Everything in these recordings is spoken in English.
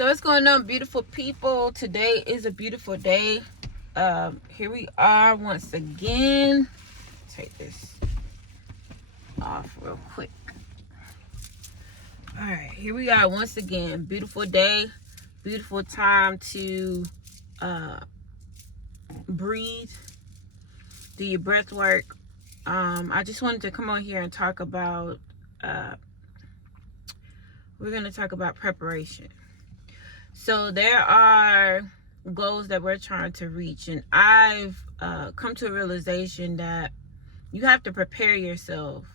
So what's going on, beautiful people? Today is a beautiful day. Here we are once again. Take this off real quick. All right, here we are once again. Beautiful day, beautiful time to breathe, do your breath work. I just wanted to come on here and talk about, we're going to talk about preparation. So there are goals that we're trying to reach, and I've come to a realization that you have to prepare yourself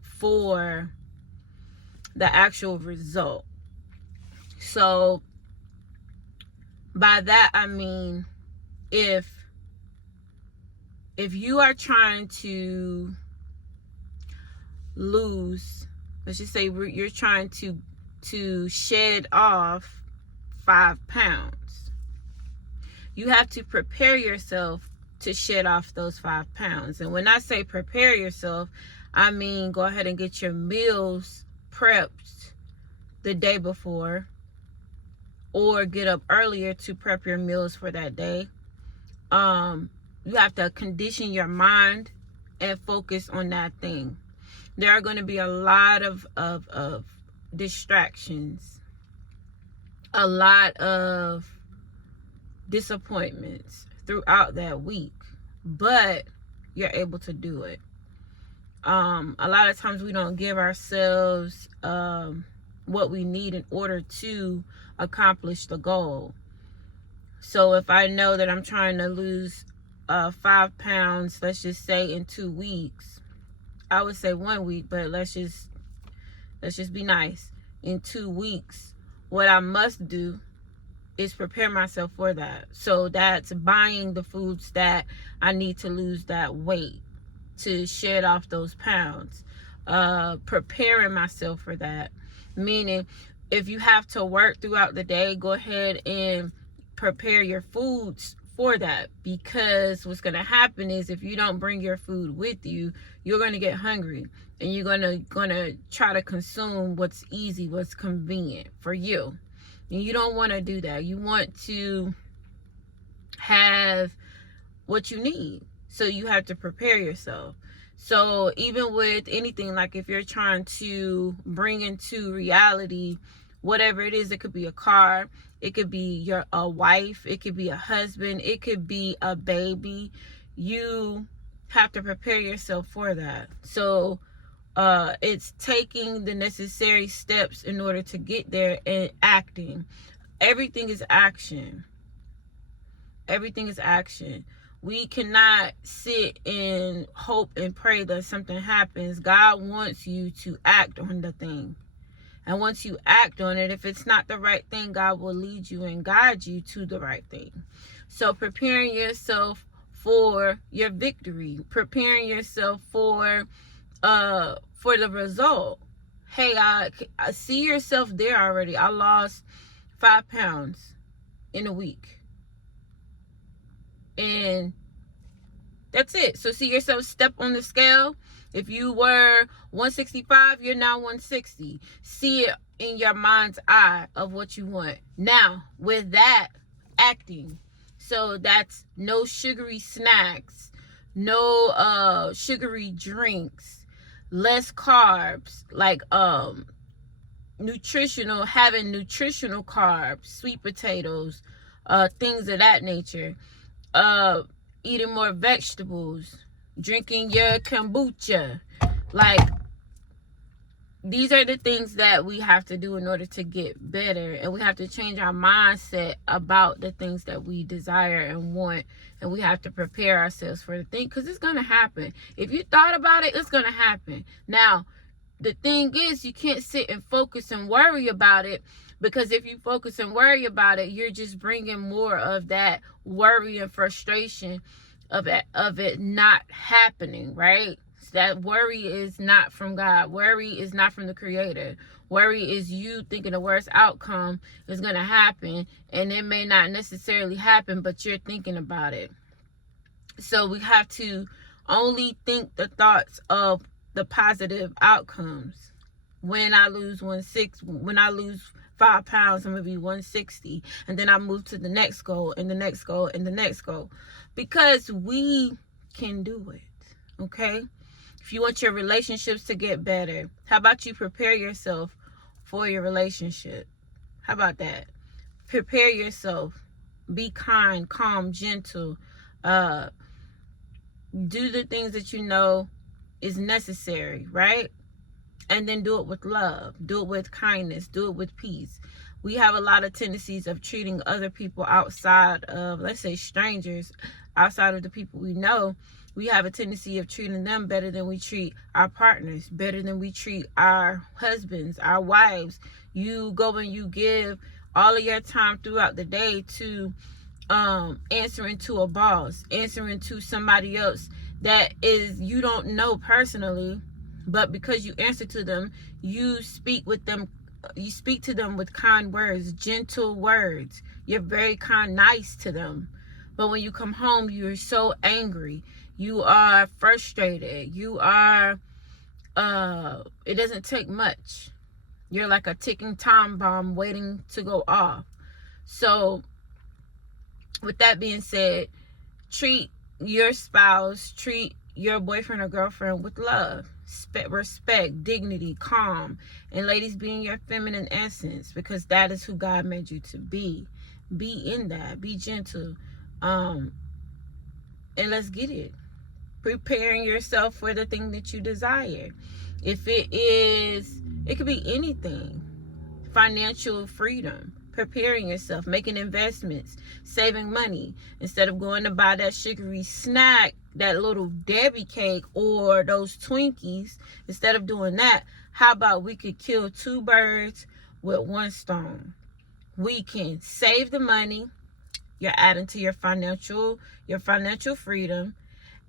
for the actual result. So by that I mean, if you are trying to lose, let's just say you're trying to shed off 5 pounds, you have to prepare yourself to shed off those 5 pounds. And when I say prepare yourself, I mean go ahead and get your meals prepped the day before, or get up earlier to prep your meals for that day. You have to condition your mind and focus on that thing. There are going to be a lot of distractions, a lot of disappointments throughout that week, but you're able to do it. A lot of times we don't give ourselves what we need in order to accomplish the goal. So if I know that I'm trying to lose 5 pounds, let's just say in 2 weeks, I would say 1 week, but let's just be nice. In 2 weeks, what I must do is prepare myself for that. So that's buying the foods that I need to lose that weight, to shed off those pounds. Preparing myself for that. Meaning, if you have to work throughout the day, go ahead and prepare your foods for that. Because what's going to happen is, if you don't bring your food with you, you're going to get hungry. And you're going to try to consume what's easy, what's convenient for you. And you don't want to do that. You want to have what you need. So you have to prepare yourself. So even with anything, like if you're trying to bring into reality whatever it is, it could be a car, it could be a wife, it could be a husband, it could be a baby. You have to prepare yourself for that. So it's taking the necessary steps in order to get there, and acting. Everything is action. Everything is action. We cannot sit and hope and pray that something happens. God wants you to act on the thing. And once you act on it, if it's not the right thing, God will lead you and guide you to the right thing. So preparing yourself for your victory, preparing yourself for the result. Hey, I see yourself there already. I lost 5 pounds in a week. And that's it. So see yourself step on the scale. If you were 165, you're now 160. See it in your mind's eye of what you want. Now, with that, acting. So that's no sugary snacks, no sugary drinks, less carbs, like having nutritional carbs, sweet potatoes, things of that nature. Eating more vegetables, drinking your kombucha. Like, these are the things that we have to do in order to get better. And we have to change our mindset about the things that we desire and want. And we have to prepare ourselves for the thing, because it's going to happen. If you thought about it, it's going to happen. Now, the thing is, you can't sit and focus and worry about it, because if you focus and worry about it, you're just bringing more of that worry and frustration of it not happening, right? So that worry is not from God. Worry is not from the Creator. Worry is you thinking the worst outcome is going to happen, and it may not necessarily happen, but you're thinking about it. So we have to only think the thoughts of the positive outcomes. When I lose 5 pounds, I'm going to be 160. And then I move to the next goal and the next goal and the next goal. Because we can do it. Okay? If you want your relationships to get better, how about you prepare yourself for your relationship? How about that? Prepare yourself. Be kind, calm, gentle. Do the things that you know is necessary, right? And then do it with love. Do it with kindness. Do it with peace. We have a lot of tendencies of treating other people outside of, let's say, strangers, outside of the people we know. We have a tendency of treating them better than we treat our partners, better than we treat our husbands, our wives. You go and you give all of your time throughout the day to answering to a boss, answering to somebody else that is you don't know personally, but because you answer to them, you speak with them. You speak to them with kind words, gentle words. You're very kind, nice to them. But when you come home, you're so angry. You are frustrated. You are, it doesn't take much. You're like a ticking time bomb waiting to go off. So, with that being said, treat your spouse, treat your boyfriend or girlfriend with love, respect, dignity, calm. And ladies, be in your feminine essence, because that is who God made you to be. Be in that. Be gentle. And let's get it. Preparing yourself for the thing that you desire. If it could be anything. Financial freedom. Preparing yourself, making investments, saving money. Instead of going to buy that sugary snack, that little Debbie cake or those Twinkies, instead of doing that, how about we could kill 2 birds with 1 stone? We can save the money. You're adding to your financial freedom,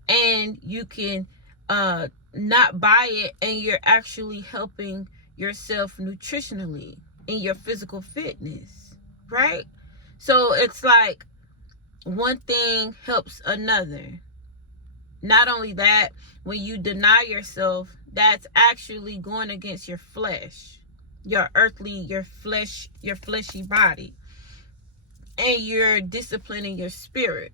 and you can not buy it, and you're actually helping yourself nutritionally in your physical fitness, right? So it's like one thing helps another. Not only that, when you deny yourself, that's actually going against your flesh, your fleshy body, and you're disciplining your spirit.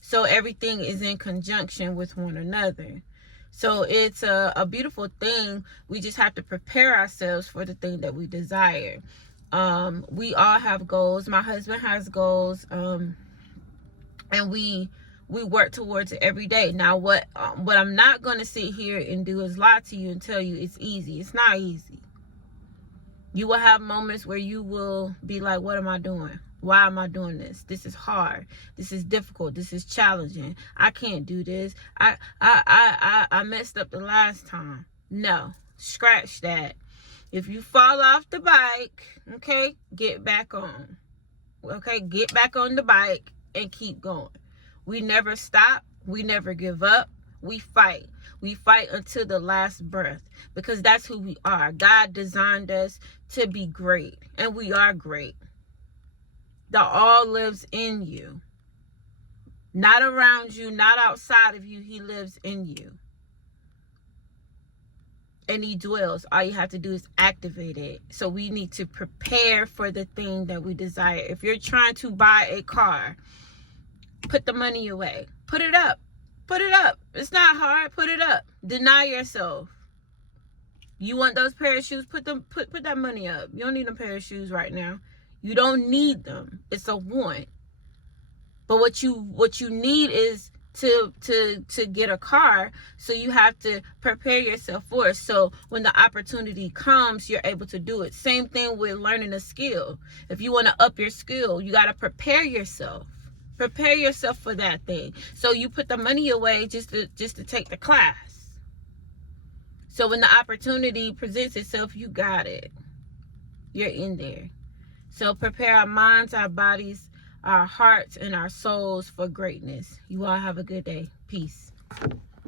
So everything is in conjunction with one another. So it's a beautiful thing. We just have to prepare ourselves for the thing that we desire. We all have goals. My husband has goals, and we work towards it every day. Now, what I'm not going to sit here and do is lie to you and tell you it's easy. It's not easy. You will have moments where you will be like, what am I doing? Why am I doing this? This is hard. This is difficult. This is challenging. I can't do this. I messed up the last time. No, scratch that. If you fall off the bike, okay, get back on. Okay, get back on the bike and keep going. We never stop. We never give up. We fight. We fight until the last breath, because that's who we are. God designed us to be great, and we are great. The all lives in you. Not around you, not outside of you. He lives in you. And he dwells. All you have to do is activate it. So we need to prepare for the thing that we desire. If you're trying to buy a car, put the money away. Put it up. Put it up. It's not hard. Put it up. Deny yourself. You want those pair of shoes? Put that money up. You don't need a pair of shoes right now. You don't need them. It's a want. But what you need is to get a car. So you have to prepare yourself for it. So when the opportunity comes, you're able to do it. Same thing with learning a skill. If you want to up your skill, you got to prepare yourself. Prepare yourself for that thing. So you put the money away just to take the class. So when the opportunity presents itself, you got it. You're in there. So prepare our minds, our bodies, our hearts, and our souls for greatness. You all have a good day. Peace.